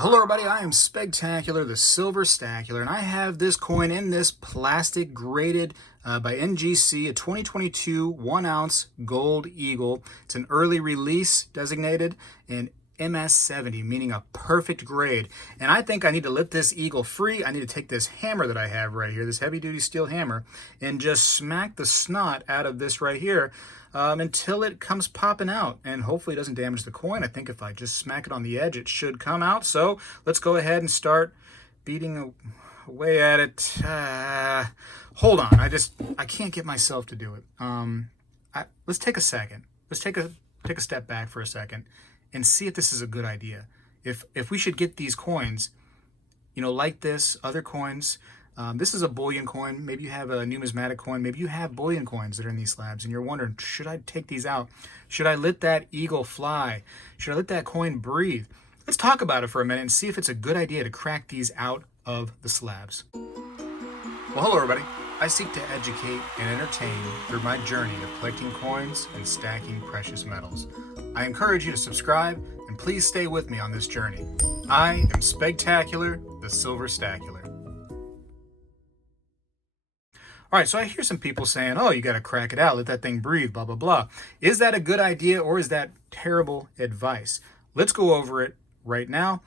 Hello everybody, I am Spegtacular, the Silver Stacular, and I have this coin in this plastic graded by NGC, a 2022 1 ounce gold eagle. It's an early release designated and MS70, meaning a perfect grade. And I think I need to let this eagle free. I need to take this hammer that I have right here, this heavy duty steel hammer, and just smack the snot out of this right here until it comes popping out, and hopefully it doesn't damage the coin. I think if I just smack it on the edge, it should come out. So let's go ahead and start beating away at it. Hold on, I can't get myself to do it. Let's take a second. Let's take a step back for a second and see if this is a good idea. If we should get these coins, you know, like this, other coins. This is a bullion coin. Maybe you have a numismatic coin. Maybe you have bullion coins that are in these slabs and you're wondering, should I take these out? Should I let that eagle fly? Should I let that coin breathe? Let's talk about it for a minute and see if it's a good idea to crack these out of the slabs. Well, hello everybody. I seek to educate and entertain through my journey of collecting coins and stacking precious metals. I encourage you to subscribe and please stay with me on this journey. I am Spegtacular, the Silver Stacular. All right, so I hear some people saying, oh, you got to crack it out, let that thing breathe, blah, blah, blah. Is that a good idea or is that terrible advice? Let's go over it right now.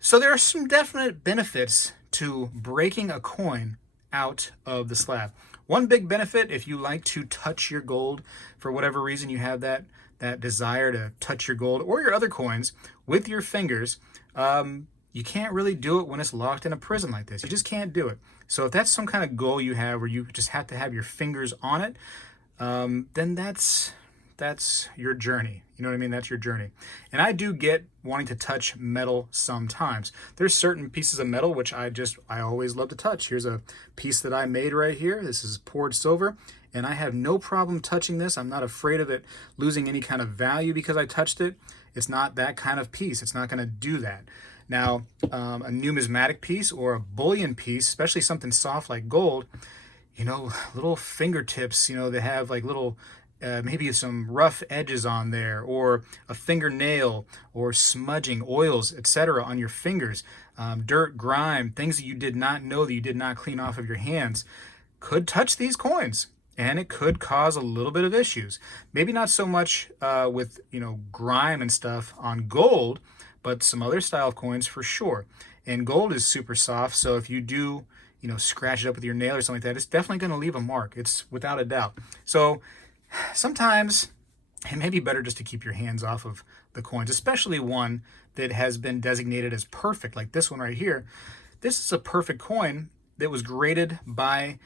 So there are some definite benefits to breaking a coin out of the slab. One big benefit, if you like to touch your gold, for whatever reason you have that desire to touch your gold or your other coins with your fingers, you can't really do it when it's locked in a prison like this. You just can't do it. So if that's some kind of goal you have where you just have to have your fingers on it, then that's your journey. You know what I mean? That's your journey. And I do get wanting to touch metal sometimes. There's certain pieces of metal which I always love to touch. Here's a piece that I made right here. This is poured silver, and I have no problem touching this. I'm not afraid of it losing any kind of value because I touched it. It's not that kind of piece. It's not going to do that. Now, a numismatic piece or a bullion piece, especially something soft like gold, you know, little fingertips, you know, they have like little, maybe some rough edges on there, or a fingernail, or smudging, oils, etc. on your fingers, dirt, grime, things that you did not know that you did not clean off of your hands, could touch these coins. And it could cause a little bit of issues. Maybe not so much with, you know, grime and stuff on gold, but some other style of coins for sure. And gold is super soft, so if you do, you know, scratch it up with your nail or something like that, it's definitely going to leave a mark. It's without a doubt. So sometimes it may be better just to keep your hands off of the coins, especially one that has been designated as perfect, like this one right here. This is a perfect coin that was graded by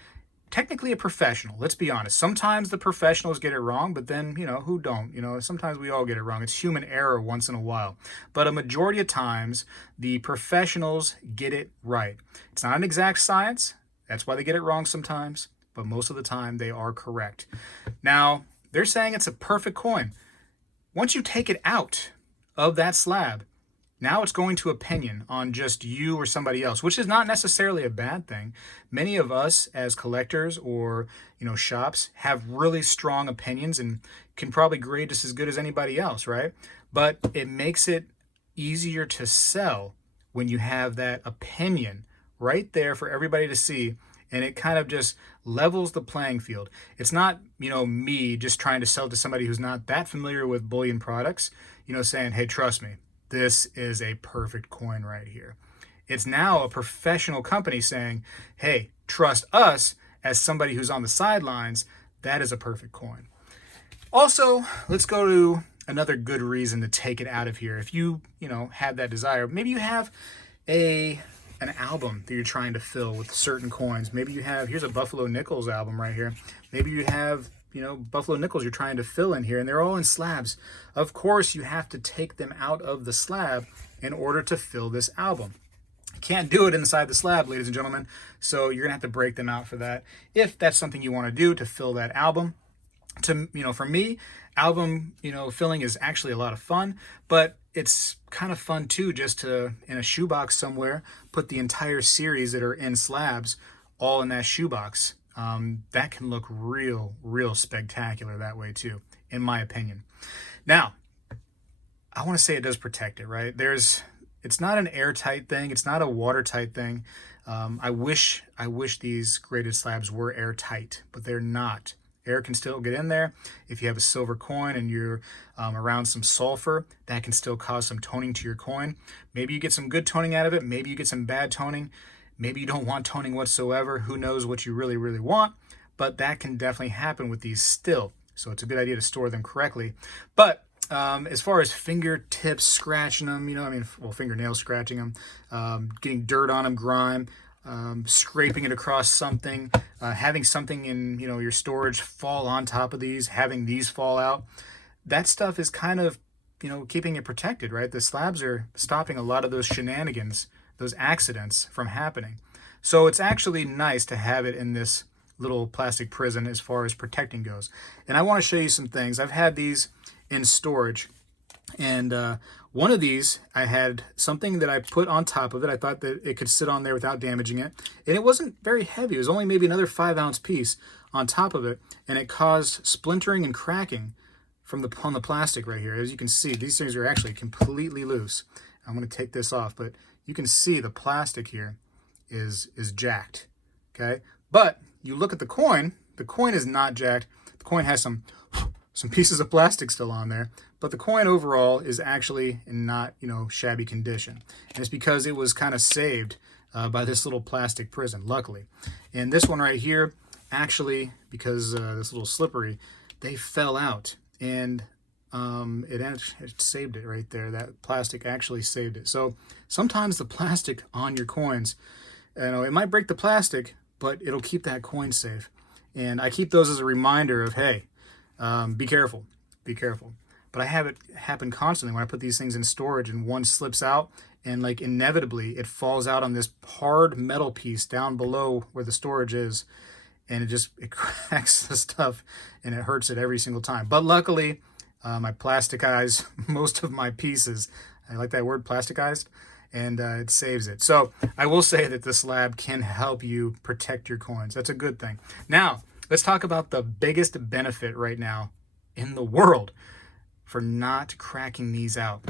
technically a professional. Let's be honest. Sometimes the professionals get it wrong, but then, you know, who don't? You know, sometimes we all get it wrong. It's human error once in a while. But a majority of times, the professionals get it right. It's not an exact science. That's why they get it wrong sometimes. But most of the time, they are correct. Now, they're saying it's a perfect coin. Once you take it out of that slab, now it's going to opinion on just you or somebody else, which is not necessarily a bad thing. Many of us as collectors or, you know, shops have really strong opinions and can probably grade just as good as anybody else, right? But it makes it easier to sell when you have that opinion right there for everybody to see, and it kind of just levels the playing field. It's not, you know, me just trying to sell to somebody who's not that familiar with bullion products, you know, saying, hey, trust me, this is a perfect coin right here. It's now a professional company saying, hey, trust us as somebody who's on the sidelines. That is a perfect coin. Also, let's go to another good reason to take it out of here. If you know, have that desire, maybe you have an album that you're trying to fill with certain coins. Maybe you have, here's a Buffalo Nickels album right here. Maybe you have, you know, Buffalo Nickels you're trying to fill in here, and they're all in slabs. Of course, you have to take them out of the slab in order to fill this album. You can't do it inside the slab, ladies and gentlemen, so you're gonna have to break them out for that. If that's something you want to do to fill that album. To, you know, for me, album, you know, filling is actually a lot of fun, but it's kind of fun too just to, in a shoebox somewhere, put the entire series that are in slabs all in that shoebox. That can look real spectacular that way too, in my opinion. Now, I want to say it does protect it, right? It's It's not an airtight thing. It's not a watertight thing. I wish these graded slabs were airtight, but they're not. Air can still get in there. If you have a silver coin and you're around some sulfur, that can still cause some toning to your coin. Maybe you get some good toning out of it. Maybe you get some bad toning. Maybe you don't want toning whatsoever. Who knows what you really, really want? But that can definitely happen with these still. So it's a good idea to store them correctly. But as far as fingertips scratching them, fingernail scratching them, getting dirt on them, grime, scraping it across something, having something in your storage fall on top of these, having these fall out, that stuff is kind of keeping it protected, right? The slabs are stopping a lot of those shenanigans, those accidents from happening. So it's actually nice to have it in this little plastic prison as far as protecting goes. And I want to show you some things. I've had these in storage, and one of these I had something that I put on top of it. I thought that it could sit on there without damaging it, and it wasn't very heavy. It was only maybe another 5-ounce piece on top of it, and it caused splintering and cracking on the plastic right here. As you can see, these things are actually completely loose. I'm going to take this off, but you can see the plastic here is jacked. Okay, but you look at the coin is not jacked. The coin has some pieces of plastic still on there, but the coin overall is actually in not shabby condition, and it's because it was kind of saved by this little plastic prison, luckily. And this one right here, actually, because this little slippery, they fell out, and it saved it right there. That plastic actually saved it. So sometimes the plastic on your coins, it might break the plastic, but it'll keep that coin safe. And I keep those as a reminder of, hey, be careful, be careful. But I have it happen constantly when I put these things in storage and one slips out, and like inevitably it falls out on this hard metal piece down below where the storage is, and it cracks the stuff and it hurts it every single time. But luckily, I plasticize most of my pieces. I like that word, plasticized, and it saves it. So I will say that the slab can help you protect your coins. That's a good thing. Now, let's talk about the biggest benefit right now in the world for not cracking these out.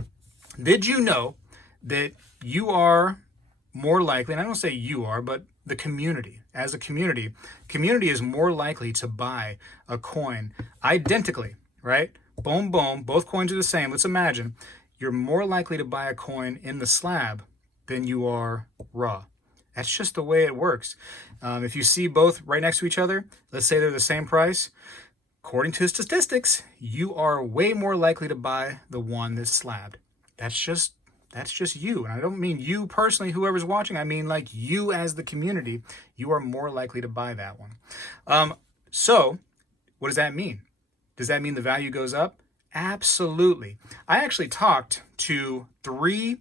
Did you know that you are more likely, and I don't say you are, but the community, as a community is more likely to buy a coin identically, right? Boom, boom, both coins are the same. Let's imagine you're more likely to buy a coin in the slab than you are raw. That's just the way it works. If you see both right next to each other, let's say they're the same price, according to statistics, you are way more likely to buy the one that's slabbed. That's just you. And I don't mean you personally, whoever's watching. I mean like you as the community, you are more likely to buy that one. So what does that mean? Does that mean the value goes up? Absolutely. I actually talked to 3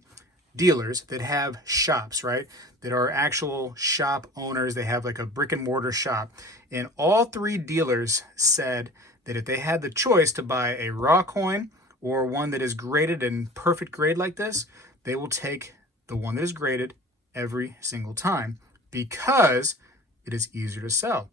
dealers that have shops, right? That are actual shop owners. They have like a brick and mortar shop. And all 3 dealers said that if they had the choice to buy a raw coin or one that is graded in perfect grade like this, they will take the one that is graded every single time because it is easier to sell.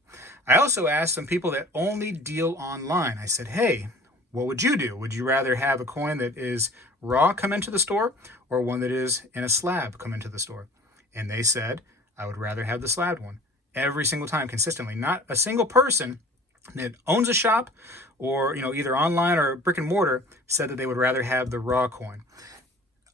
I also asked some people that only deal online. I said, hey, what would you do? Would you rather have a coin that is raw come into the store or one that is in a slab come into the store? And they said, I would rather have the slabbed one every single time consistently. Not a single person that owns a shop or either online or brick and mortar said that they would rather have the raw coin.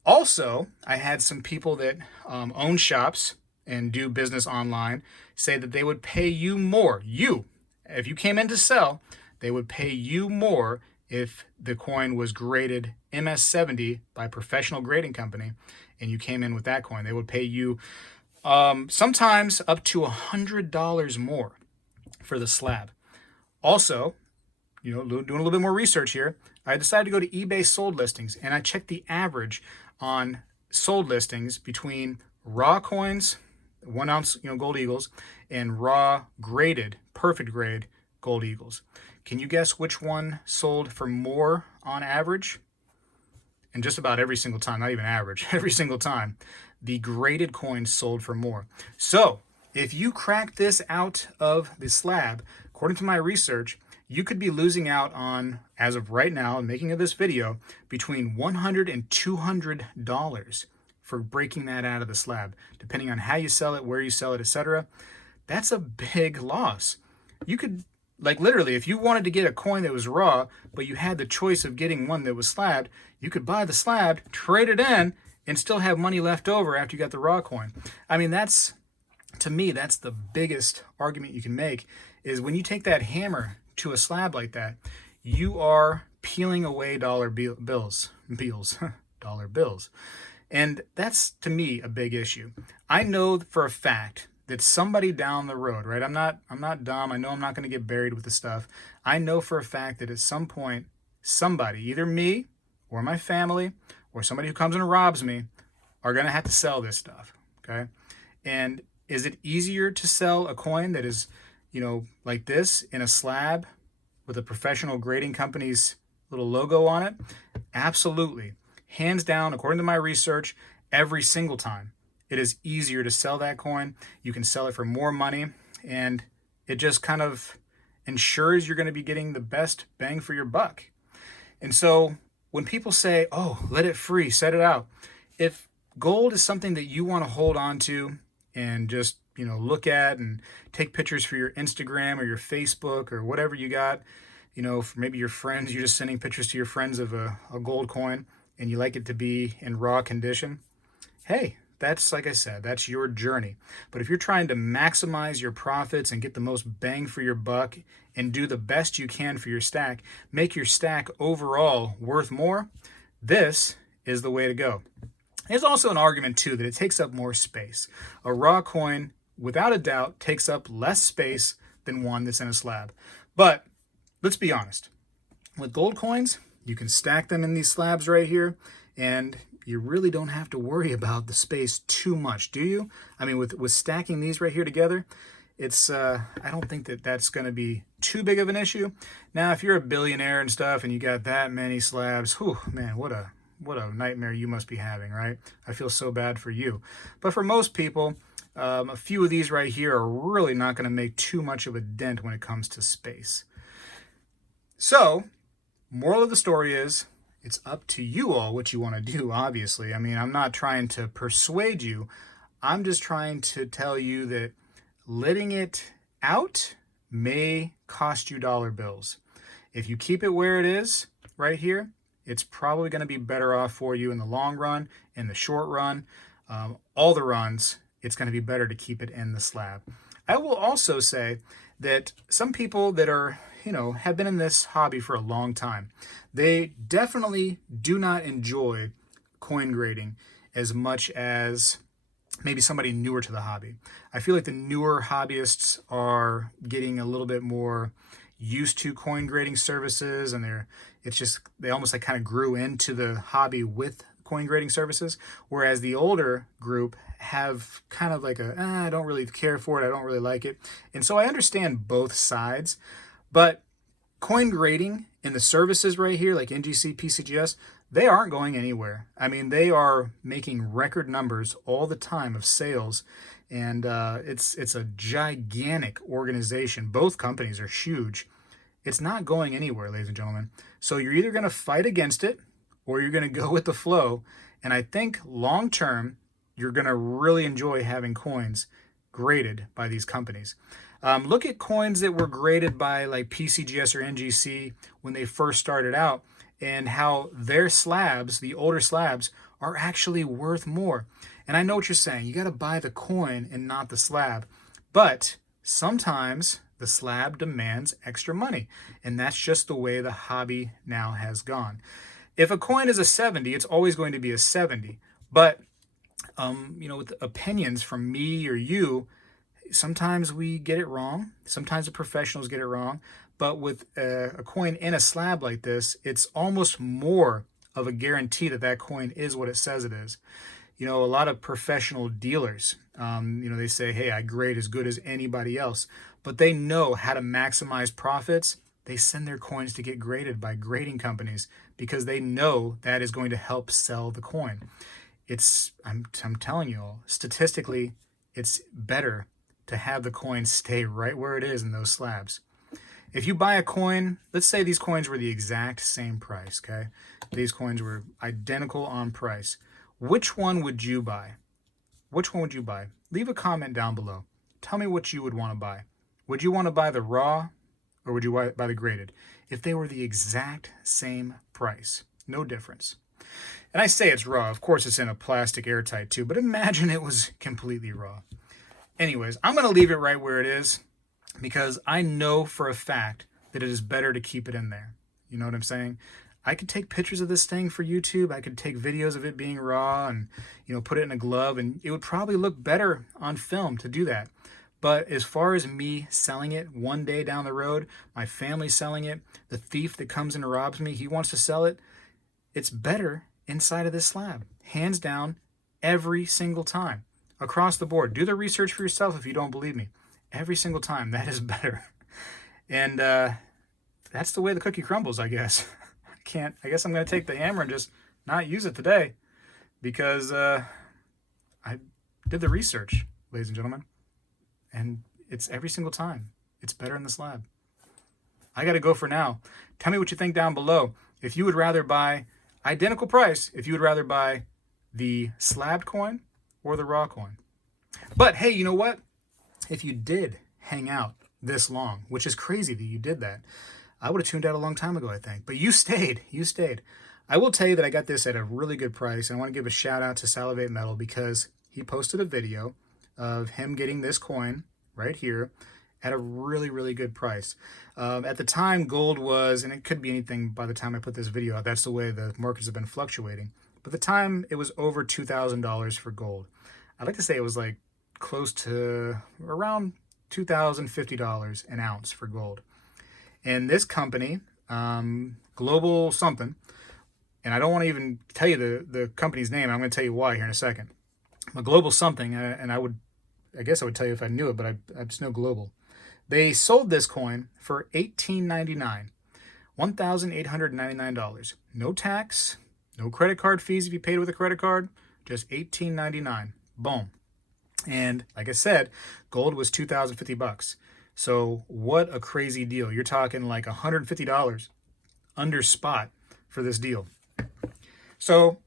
Also, I had some people that own shops and do business online say that they would pay you more. If you came in to sell, they would pay you more if the coin was graded MS70 by a professional grading company and you came in with that coin. They would pay you sometimes up to $100 more for the slab. Also, doing a little bit more research here, I decided to go to eBay sold listings, and I checked the average on sold listings between raw coins, 1 ounce gold eagles, and raw graded perfect grade gold eagles. Can you guess which one sold for more on average? And just about every single time, not even average, every single time, the graded coins sold for more. So if you crack this out of the slab, according to my research, you could be losing out on, as of right now, making of this video, between $100 and $200 for breaking that out of the slab, depending on how you sell it, where you sell it, etc. That's a big loss. You could, like literally, if you wanted to get a coin that was raw, but you had the choice of getting one that was slabbed, you could buy the slabbed, trade it in, and still have money left over after you got the raw coin. I mean, that's, to me, that's the biggest argument you can make, is when you take that hammer to a slab like that, you are peeling away dollar bills, dollar bills. And that's, to me, a big issue. I know for a fact that somebody down the road, right? I'm not dumb. I know I'm not going to get buried with the stuff. I know for a fact that at some point, somebody, either me or my family or somebody who comes and robs me, are going to have to sell this stuff, okay? And is it easier to sell a coin that is, like this in a slab with a professional grading company's little logo on it? Absolutely. Hands down, according to my research, every single time. It is easier to sell that coin. You can sell it for more money, and it just kind of ensures you're going to be getting the best bang for your buck. And so when people say, oh, let it free, set it out. If gold is something that you want to hold on to and just, look at and take pictures for your Instagram or your Facebook or whatever you got, for maybe your friends, you're just sending pictures to your friends of a gold coin and you like it to be in raw condition, hey, that's, like I said, that's your journey. But if you're trying to maximize your profits and get the most bang for your buck and do the best you can for your stack, make your stack overall worth more, this is the way to go. There's also an argument, too, that it takes up more space. A raw coin, without a doubt, takes up less space than one that's in a slab. But let's be honest. With gold coins, you can stack them in these slabs right here, and you really don't have to worry about the space too much, do you? I mean, with stacking these right here together, it's I don't think that that's going to be too big of an issue. Now, if you're a billionaire and stuff and you got that many slabs, whew, man, what a nightmare you must be having, right? I feel so bad for you. But for most people, a few of these right here are really not going to make too much of a dent when it comes to space. So, moral of the story is, it's up to you all what you want to do, obviously. I mean, I'm not trying to persuade you. I'm just trying to tell you that letting it out may cost you dollar bills. If you keep it where it is, right here, it's probably going to be better off for you in the long run, in the short run, all the runs, it's going to be better to keep it in the slab. I will also say that some people that are, have been in this hobby for a long time, they definitely do not enjoy coin grading as much as maybe somebody newer to the hobby. I feel like the newer hobbyists are getting a little bit more used to coin grading services, and they almost like kind of grew into the hobby with coin grading services, whereas the older group have kind of like I don't really care for it, I don't really like it. And so I understand both sides, but coin grading and the services right here, like NGC, PCGS, they aren't going anywhere. I mean, they are making record numbers all the time of sales, and it's a gigantic organization. Both companies are huge. It's not going anywhere, ladies and gentlemen. So you're either going to fight against it or you're going to go with the flow. And I think long term, you're going to really enjoy having coins graded by these companies. Look at coins that were graded by like PCGS or NGC when they first started out, and how their slabs, the older slabs, are actually worth more. And I know what you're saying. You got to buy the coin and not the slab. But sometimes the slab demands extra money. And that's just the way the hobby now has gone. If a coin is a 70, it's always going to be a 70. But, with opinions from me or you, sometimes we get it wrong. Sometimes the professionals get it wrong. But with a coin in a slab like this, it's almost more of a guarantee that that coin is what it says it is. A lot of professional dealers, they say, hey, I grade as good as anybody else, but they know how to maximize profits. They send their coins to get graded by grading companies because they know that is going to help sell the coin. I'm telling you all, statistically, it's better to have the coin stay right where it is in those slabs. If you buy a coin, let's say these coins were the exact same price, okay? These coins were identical on price. Which one would you buy? Which one would you buy? Leave a comment down below. Tell me what you would want to buy. Would you want to buy the raw or would you buy the graded? If they were the exact same price, no difference. And I say it's raw. Of course, it's in a plastic airtight tube, but imagine it was completely raw. Anyways, I'm going to leave it right where it is because I know for a fact that it is better to keep it in there. You know what I'm saying? I could take pictures of this thing for YouTube. I could take videos of it being raw and, put it in a glove, and it would probably look better on film to do that. But as far as me selling it one day down the road, my family selling it, the thief that comes and robs me, he wants to sell it, it's better inside of this slab. Hands down, every single time. Across the board. Do the research for yourself if you don't believe me. Every single time, that is better. And that's the way the cookie crumbles, I guess. I guess I'm going to take the hammer and just not use it today because I did the research, ladies and gentlemen. And it's every single time. It's better in the slab. I got to go for now. Tell me what you think down below. If you would rather buy, identical price, if you would rather buy the slabbed coin or the raw coin. But hey, you know what? If you did hang out this long, which is crazy that you did that, I would have tuned out a long time ago, I think. But you stayed. You stayed. I will tell you that I got this at a really good price. And I want to give a shout out to Salivate Metal because he posted a video of him getting this coin right here at a really, really good price. At the time, gold was, and it could be anything by the time I put this video out. That's the way the markets have been fluctuating. But at the time, it was over $2,000 for gold. I'd like to say it was like close to around $2,050 an ounce for gold. And this company, Global something, and I don't want to even tell you the company's name. I'm going to tell you why here in a second. But Global something, and I guess I would tell you if I knew it, but I just know Global. They sold this coin for $1,899, $1,899. No tax, no credit card fees if you paid with a credit card, just $1,899. Boom. And like I said, gold was $2,050. So what a crazy deal. You're talking like $150 under spot for this deal. So,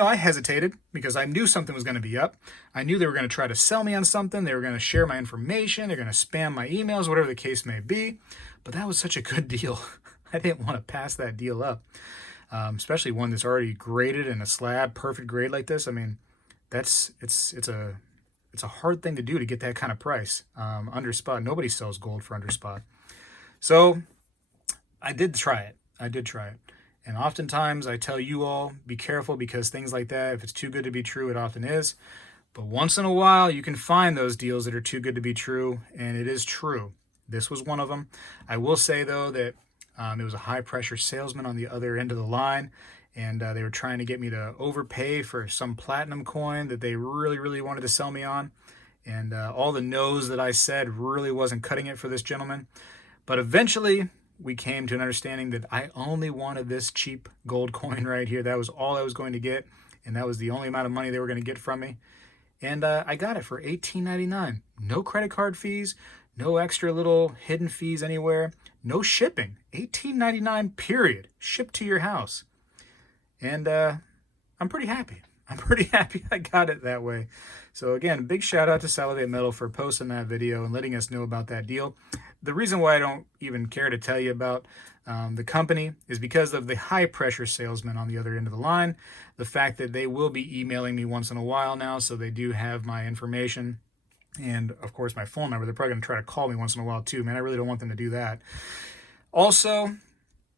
I hesitated because I knew something was going to be up. I knew they were going to try to sell me on something. They were going to share my information. They're going to spam my emails, whatever the case may be. But that was such a good deal. I didn't want to pass that deal up, especially one that's already graded in a slab, perfect grade like this. I mean, it's a hard thing to do to get that kind of price under spot. Nobody sells gold for under spot. So I did try it. And oftentimes I tell you all, be careful because things like that, if it's too good to be true, it often is. But once in a while, you can find those deals that are too good to be true, and it is true. This was one of them. I will say, though, that it was a high-pressure salesman on the other end of the line, and they were trying to get me to overpay for some platinum coin that they really, really wanted to sell me on. And all the no's that I said really wasn't cutting it for this gentleman. But eventually, we came to an understanding that I only wanted this cheap gold coin right here. That was all I was going to get, and that was the only amount of money they were going to get from me. And I got it for $1,899. No credit card fees, no extra little hidden fees anywhere, no shipping. $1,899, period. Shipped to your house. And I'm pretty happy. I got it that way. So again, big shout out to Salivate Metal for posting that video and letting us know about that deal. The reason why I don't even care to tell you about the company is because of the high pressure salesman on the other end of the line. The fact that they will be emailing me once in a while now, so they do have my information. And of course my phone number. They're probably going to try to call me once in a while too. Man, I really don't want them to do that. Also,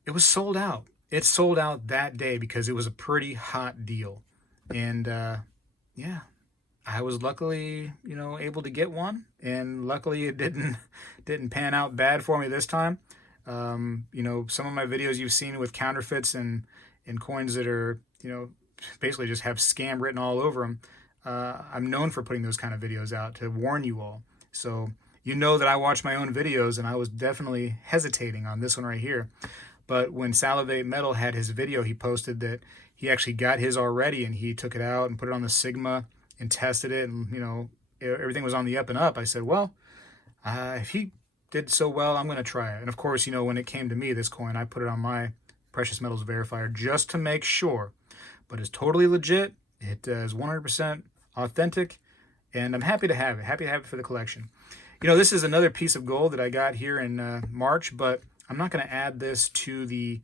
it was sold out. It sold out that day because it was a pretty hot deal. And yeah, I was luckily, able to get one, and luckily it didn't pan out bad for me this time. Some of my videos you've seen with counterfeits and coins that are, basically just have scam written all over them. I'm known for putting those kind of videos out to warn you all. So that I watch my own videos, and I was definitely hesitating on this one right here. But when Salivate Metal had his video, he posted that he actually got his already, and he took it out and put it on the Sigma and tested it, and everything was on the up and up. I said, well, if he did so well, I'm going to try it. And of course, when it came to me, this coin, I put it on my Precious Metals Verifier just to make sure. But it's totally legit. It It is 100% authentic, and I'm happy to have it. Happy to have it for the collection. You know, this is another piece of gold that I got here in March, but I'm not going to add this to the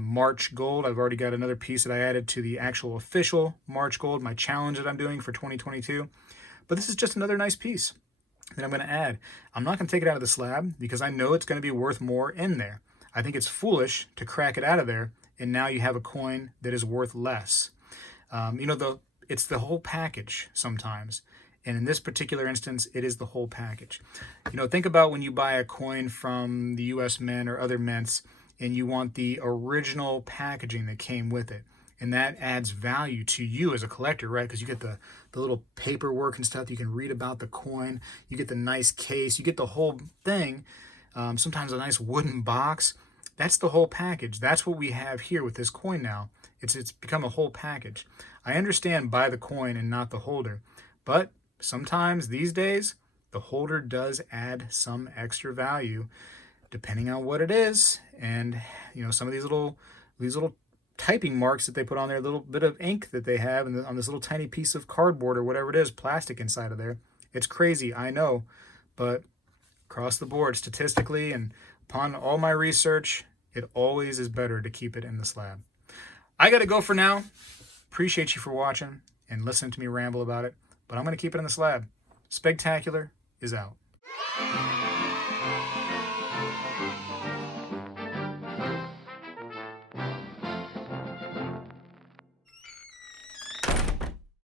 March gold. I've already got another piece that I added to the actual official March gold, my challenge that I'm doing for 2022. But this is just another nice piece that I'm going to add. I'm not going to take it out of the slab because I know it's going to be worth more in there. I think it's foolish to crack it out of there, and now you have a coin that is worth less. You know, it's the whole package sometimes. And in this particular instance, it is the whole package. You know, think about when you buy a coin from the US Mint or other mints and you want the original packaging that came with it. And that adds value to you as a collector, right? Because you get the little paperwork and stuff. You can read about the coin. You get the nice case. You get the whole thing. Sometimes a nice wooden box. That's the whole package. That's what we have here with this coin now. It's become a whole package. I understand buy the coin and not the holder. But sometimes these days, the holder does add some extra value depending on what it is. And, you know, some of these little typing marks that they put on there, a little bit of ink that they have on this little tiny piece of cardboard or whatever it is, plastic inside of there. It's crazy, I know. But across the board, statistically and upon all my research, it always is better to keep it in the slab. I got to go for now. Appreciate you for watching and listening to me ramble about it. But I'm going to keep it in the slab. Spegtacular is out.